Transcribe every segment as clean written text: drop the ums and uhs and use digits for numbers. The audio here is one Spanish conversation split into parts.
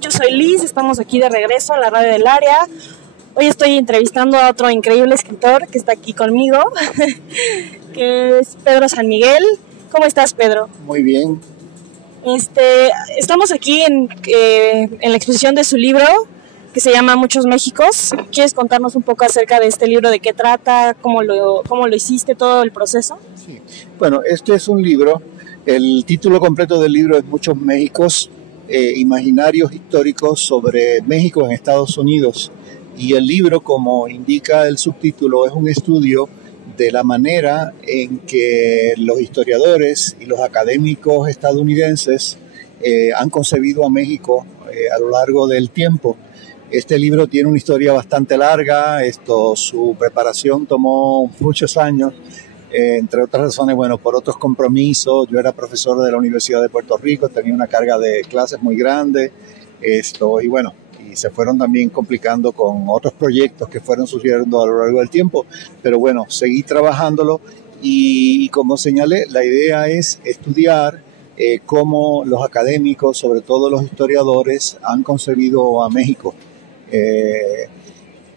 yo soy Liz, estamos aquí de regreso a la radio del área. Hoy estoy entrevistando a otro increíble escritor que está aquí conmigo, que es Pedro San Miguel. ¿Cómo estás, Pedro? Muy bien. Estamos aquí en la exposición de su libro, que se llama Muchos Méxicos. ¿Quieres contarnos un poco acerca de este libro, de qué trata, cómo lo hiciste, todo el proceso? Sí. Bueno, este es un libro, el título completo del libro es Muchos Méxicos, imaginarios históricos sobre México en Estados Unidos. Y el libro, como indica el subtítulo, es un estudio de la manera en que los historiadores y los académicos estadounidenses han concebido a México a lo largo del tiempo. Este libro tiene una historia bastante larga, su preparación tomó muchos años, entre otras razones, bueno, por otros compromisos. Yo era profesor de la Universidad de Puerto Rico, tenía una carga de clases muy grande, y bueno, y se fueron también complicando con otros proyectos que fueron surgiendo a lo largo del tiempo, pero bueno, seguí trabajándolo y como señalé, la idea es estudiar cómo los académicos, sobre todo los historiadores, han concebido a México.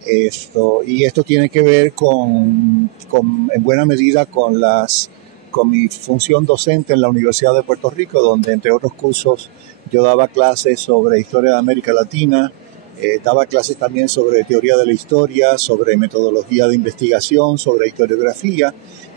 Esto tiene que ver en buena medida con mi función docente en la Universidad de Puerto Rico, donde entre otros cursos yo daba clases sobre historia de América Latina, daba clases también sobre teoría de la historia, sobre metodología de investigación, sobre historiografía.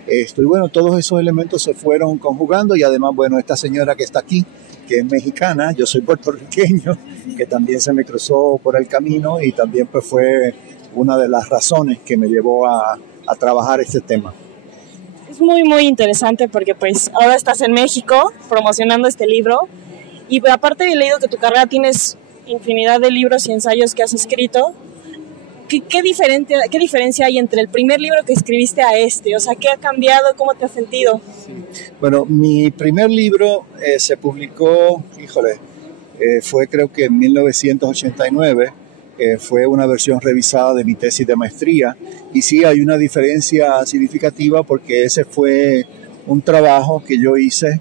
Y bueno, todos esos elementos se fueron conjugando y además, bueno, esta señora que está aquí, que es mexicana, yo soy puertorriqueño, que también se me cruzó por el camino y también pues fue una de las razones que me llevó a trabajar este tema. Es muy, muy interesante porque pues ahora estás en México promocionando este libro y aparte he leído que tu carrera tienes infinidad de libros y ensayos que has escrito. ¿Qué diferencia hay entre el primer libro que escribiste a este? O sea, ¿qué ha cambiado? ¿Cómo te has sentido? Sí. Bueno, mi primer libro se publicó, fue creo que en 1989, fue una versión revisada de mi tesis de maestría y sí hay una diferencia significativa porque ese fue un trabajo que yo hice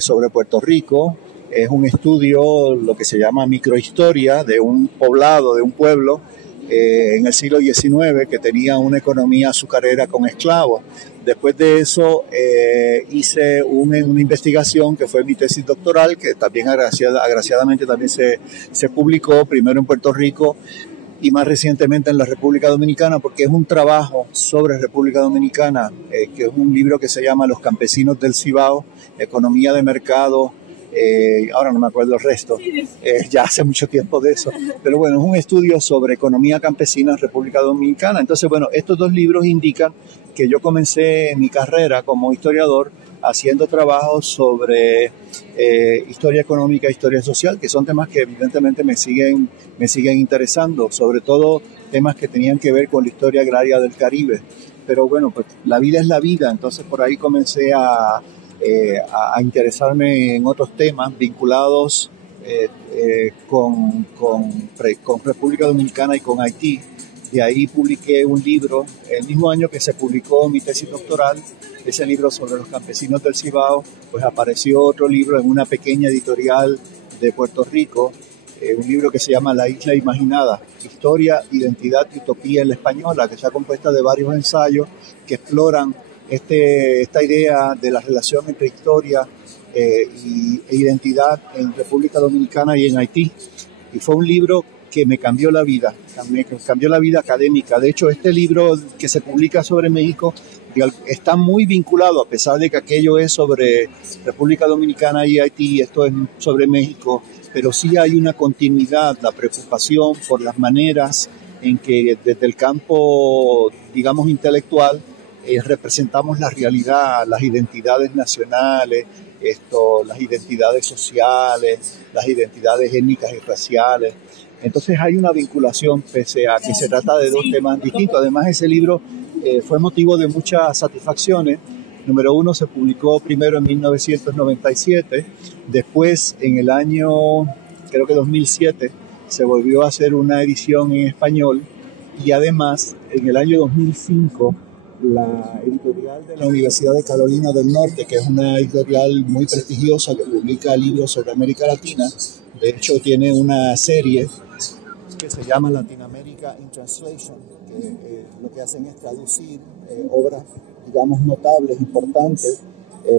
sobre Puerto Rico. Es un estudio, lo que se llama microhistoria, de un poblado, de un pueblo en el siglo XIX que tenía una economía azucarera con esclavos. Después de eso hice una investigación que fue mi tesis doctoral, que también agraciadamente también se publicó primero en Puerto Rico y más recientemente en la República Dominicana, porque es un trabajo sobre República Dominicana, que es un libro que se llama Los campesinos del Cibao, economía de mercado. Ahora no me acuerdo el resto, ya hace mucho tiempo de eso, pero bueno, es un estudio sobre economía campesina en República Dominicana. Entonces, bueno, estos dos libros indican que yo comencé mi carrera como historiador haciendo trabajos sobre historia económica, historia social, que son temas que evidentemente me siguen interesando, sobre todo temas que tenían que ver con la historia agraria del Caribe. Pero bueno, pues la vida es la vida, entonces por ahí comencé a interesarme en otros temas vinculados con República Dominicana y con Haití. De ahí publiqué un libro, el mismo año que se publicó mi tesis doctoral, ese libro sobre los campesinos del Cibao, pues apareció otro libro en una pequeña editorial de Puerto Rico, un libro que se llama La Isla Imaginada, Historia, Identidad y Utopía en la Española, que está compuesta de varios ensayos que exploran esta idea de la relación entre historia e identidad en República Dominicana y en Haití. Y fue un libro que me cambió la vida, cambió la vida académica. De hecho, este libro que se publica sobre México está muy vinculado, a pesar de que aquello es sobre República Dominicana y Haití, esto es sobre México, pero sí hay una continuidad, la preocupación por las maneras en que desde el campo, digamos, intelectual, representamos la realidad, las identidades nacionales, las identidades sociales, las identidades étnicas y raciales. Entonces hay una vinculación, pese a que se trata de dos temas distintos. Además, ese libro fue motivo de muchas satisfacciones. Número uno, se publicó primero en 1997, después en el año, creo que 2007, se volvió a hacer una edición en español y además en el año 2005 la editorial de la Universidad de Carolina del Norte, que es una editorial muy prestigiosa que publica libros sobre América Latina, De hecho, tiene una serie que se llama Latinoamérica in Translation, que lo que hacen es traducir obras, digamos, notables, importantes,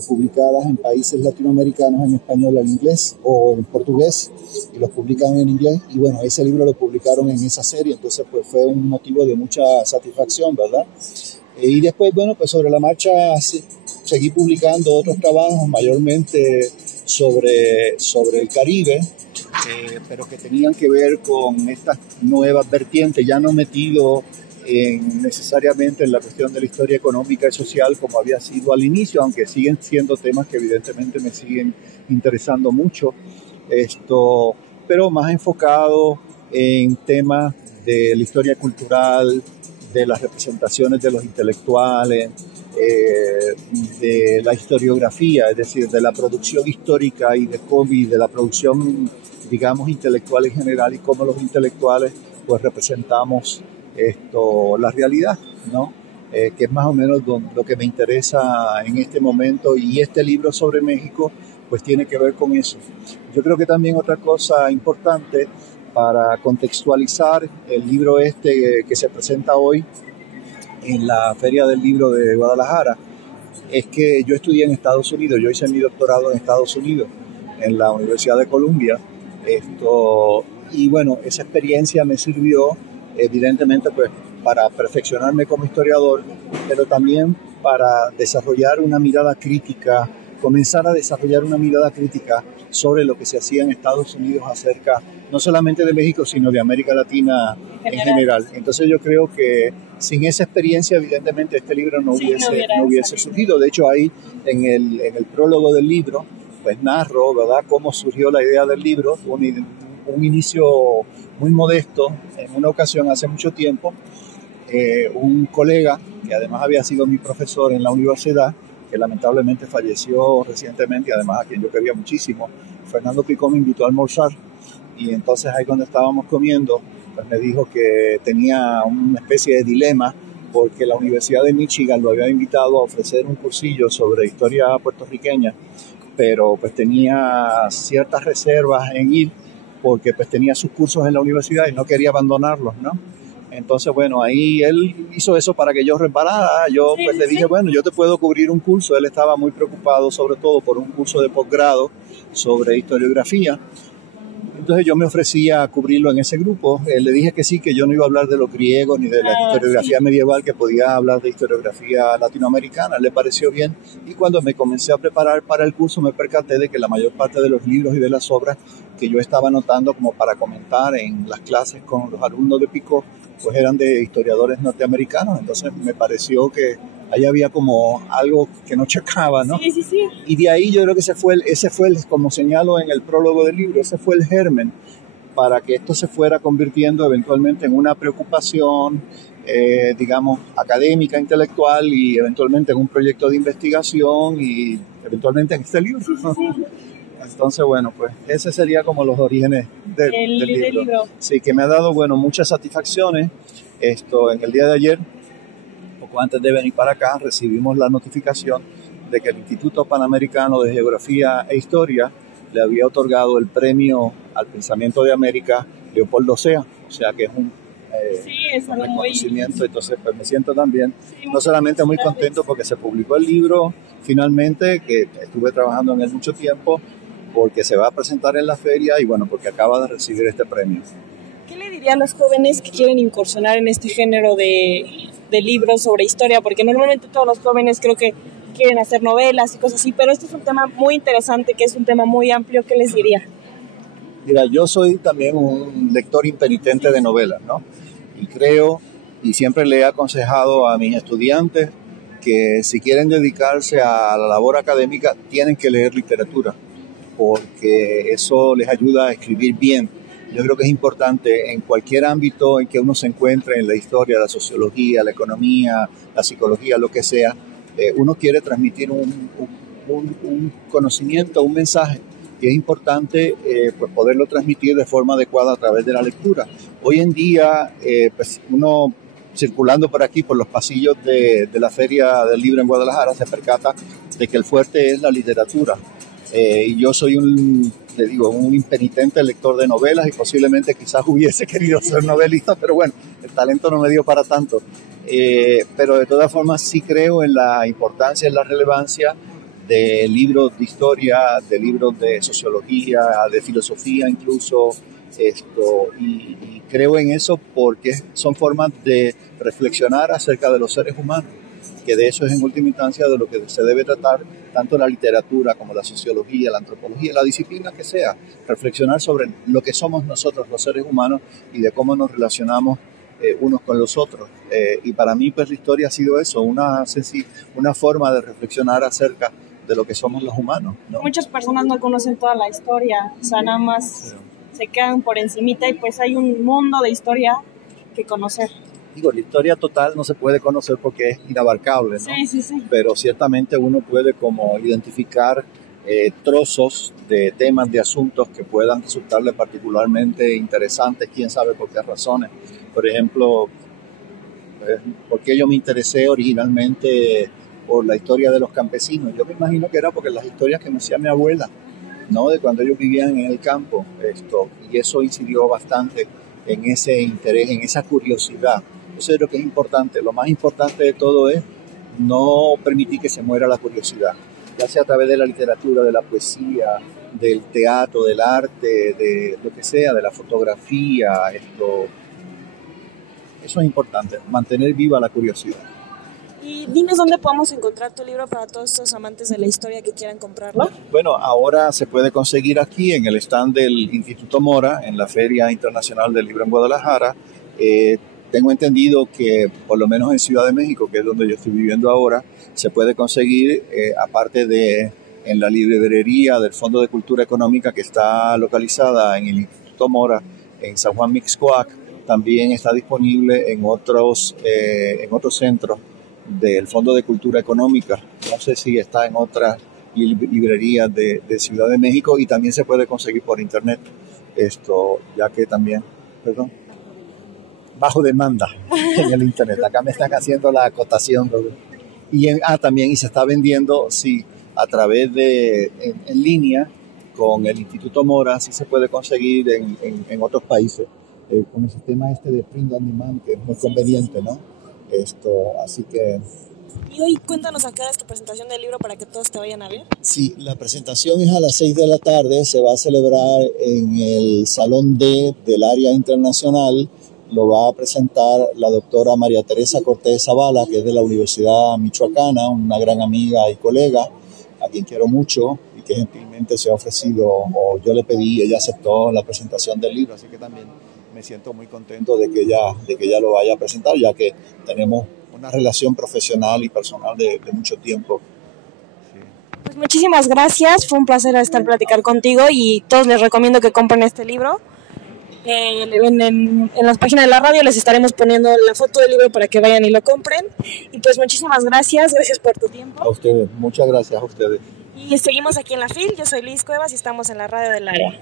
publicadas en países latinoamericanos en español al inglés o en portugués, y los publican en inglés. Y bueno, ese libro lo publicaron en esa serie, entonces pues fue un motivo de mucha satisfacción, ¿verdad? Y después, bueno, pues sobre la marcha seguí publicando otros trabajos, mayormente sobre el Caribe, pero que tenían que ver con estas nuevas vertientes, ya no metido necesariamente en la cuestión de la historia económica y social como había sido al inicio, aunque siguen siendo temas que evidentemente me siguen interesando mucho, pero más enfocado en temas de la historia cultural, de las representaciones de los intelectuales, de la historiografía, es decir, de la producción histórica y de la producción, digamos, intelectual en general, y cómo los intelectuales pues representamos la realidad, ¿no? Que es más o menos lo que me interesa en este momento, y este libro sobre México pues tiene que ver con eso. Yo creo que también otra cosa importante para contextualizar el libro que se presenta hoy en la Feria del Libro de Guadalajara es que yo estudié en Estados Unidos, yo hice mi doctorado en Estados Unidos, en la Universidad de Columbia, y bueno, esa experiencia me sirvió evidentemente pues para perfeccionarme como historiador, pero también para desarrollar una mirada crítica, comenzar a desarrollar una mirada crítica sobre lo que se hacía en Estados Unidos acerca no solamente de México, sino de América Latina en general. Entonces yo creo que sin esa experiencia, evidentemente, este libro no hubiese surgido. De hecho, ahí en el prólogo del libro, pues narro, ¿verdad?, cómo surgió la idea del libro, un inicio muy modesto. En una ocasión, hace mucho tiempo, un colega, que además había sido mi profesor en la universidad, que lamentablemente falleció recientemente, y además a quien yo quería muchísimo, Fernando Picó, me invitó a almorzar, y entonces ahí cuando estábamos comiendo, pues me dijo que tenía una especie de dilema, porque la Universidad de Michigan lo había invitado a ofrecer un cursillo sobre historia puertorriqueña, pero pues tenía ciertas reservas en ir, porque pues tenía sus cursos en la universidad y no quería abandonarlos, ¿no? Entonces, bueno, ahí él hizo eso para que yo reparara. Yo pues le dije, bueno, yo te puedo cubrir un curso. Él estaba muy preocupado, sobre todo por un curso de posgrado sobre historiografía. Entonces yo me ofrecía a cubrirlo en ese grupo. Le dije que sí, que yo no iba a hablar de los griegos ni de la historiografía medieval, que podía hablar de historiografía latinoamericana. Le pareció bien, y cuando me comencé a preparar para el curso me percaté de que la mayor parte de los libros y de las obras que yo estaba anotando como para comentar en las clases con los alumnos de Picó, pues eran de historiadores norteamericanos. Entonces me pareció que ahí había como algo que no chocaba, ¿no? Sí. Y de ahí yo creo que ese fue el, como señalo en el prólogo del libro, ese fue el germen para que esto se fuera convirtiendo eventualmente en una preocupación, digamos, académica, intelectual, y eventualmente en un proyecto de investigación, y eventualmente en este libro. Sí. Entonces, bueno, pues ese sería como los orígenes del libro. Sí, que me ha dado, bueno, muchas satisfacciones. En el día de ayer, poco antes de venir para acá, recibimos la notificación de que el Instituto Panamericano de Geografía e Historia le había otorgado el premio al pensamiento de América Leopoldo Sea, o sea que es un reconocimiento. Entonces pues me siento también no solamente muy contento porque se publicó el libro finalmente, que estuve trabajando en él mucho tiempo, porque se va a presentar en la feria, y bueno, porque acaba de recibir este premio. ¿Qué le diría a los jóvenes que quieren incursionar en este género de libros sobre historia? Porque normalmente todos los jóvenes creo que quieren hacer novelas y cosas así, pero este es un tema muy interesante, que es un tema muy amplio. ¿Qué les diría? Mira, yo soy también un lector impenitente de novelas, ¿no? Y creo, y siempre le he aconsejado a mis estudiantes, que si quieren dedicarse a la labor académica tienen que leer literatura, porque eso les ayuda a escribir bien. Yo creo que es importante en cualquier ámbito en que uno se encuentre, en la historia, la sociología, la economía, la psicología, lo que sea, uno quiere transmitir un conocimiento, un mensaje, y es importante pues poderlo transmitir de forma adecuada a través de la lectura. Hoy en día, pues uno circulando por aquí, por los pasillos de la Feria del Libro en Guadalajara, se percata de que el fuerte es la literatura. Y yo soy un le digo, un impenitente lector de novelas y posiblemente quizás hubiese querido ser novelista, pero bueno, el talento no me dio para tanto. Pero de todas formas sí creo en la importancia, en la relevancia de libros de historia, de libros de sociología, de filosofía incluso, y creo en eso porque son formas de reflexionar acerca de los seres humanos, que de eso es en última instancia de lo que se debe tratar tanto la literatura como la sociología, la antropología, la disciplina que sea, reflexionar sobre lo que somos nosotros los seres humanos y de cómo nos relacionamos unos con los otros. Y para mí pues la historia ha sido eso, una forma de reflexionar acerca de lo que somos los humanos, ¿no? Muchas personas no conocen toda la historia, o sea, nada más se quedan por encimita y pues hay un mundo de historia que conocer. Digo, la historia total no se puede conocer porque es inabarcable, ¿no? Sí. Pero ciertamente uno puede como identificar trozos de temas, de asuntos que puedan resultarle particularmente interesantes, quién sabe por qué razones. Por ejemplo, ¿por qué yo me interesé originalmente por la historia de los campesinos? Yo me imagino que era porque las historias que me hacía mi abuela, ¿no? De cuando ellos vivían en el campo, y eso incidió bastante en ese interés, en esa curiosidad. Eso es lo que es importante. Lo más importante de todo es no permitir que se muera la curiosidad, ya sea a través de la literatura, de la poesía, del teatro, del arte, de lo que sea, de la fotografía. Eso es importante, mantener viva la curiosidad. Y dinos dónde podemos encontrar tu libro para todos estos amantes de la historia que quieran comprarlo. Bueno, ahora se puede conseguir aquí en el stand del Instituto Mora, en la Feria Internacional del Libro en Guadalajara. Tengo entendido que por lo menos en Ciudad de México, que es donde yo estoy viviendo ahora, se puede conseguir, aparte de en la librería del Fondo de Cultura Económica que está localizada en el Instituto Mora, en San Juan Mixcoac, también está disponible en otros centros del Fondo de Cultura Económica. No sé si está en otras librerías de Ciudad de México, y también se puede conseguir por internet, ya que también, bajo demanda en el internet. Acá me están haciendo la acotación, y también se está vendiendo, sí, a través de en línea con el Instituto Mora, sí se puede conseguir en otros países con el sistema de print on demand, que es muy conveniente, ¿no? Así que... Y hoy cuéntanos a qué hora es tu presentación del libro para que todos te vayan a ver. Sí, la presentación es a las 6 de la tarde, se va a celebrar en el Salón D del área internacional. Lo va a presentar la doctora María Teresa Cortés Zavala, que es de la Universidad Michoacana, una gran amiga y colega, a quien quiero mucho y que gentilmente se ha ofrecido, o yo le pedí, ella aceptó la presentación del libro, así que también me siento muy contento de que ella lo vaya a presentar, ya que tenemos una relación profesional y personal de mucho tiempo. Sí. Pues muchísimas gracias, fue un placer platicar contigo y todos les recomiendo que compren este libro. En las páginas de la radio les estaremos poniendo la foto del libro para que vayan y lo compren. Y pues muchísimas gracias por tu tiempo. A ustedes, muchas gracias a ustedes. Y seguimos aquí en la FIL, yo soy Liz Cuevas y estamos en la radio del área.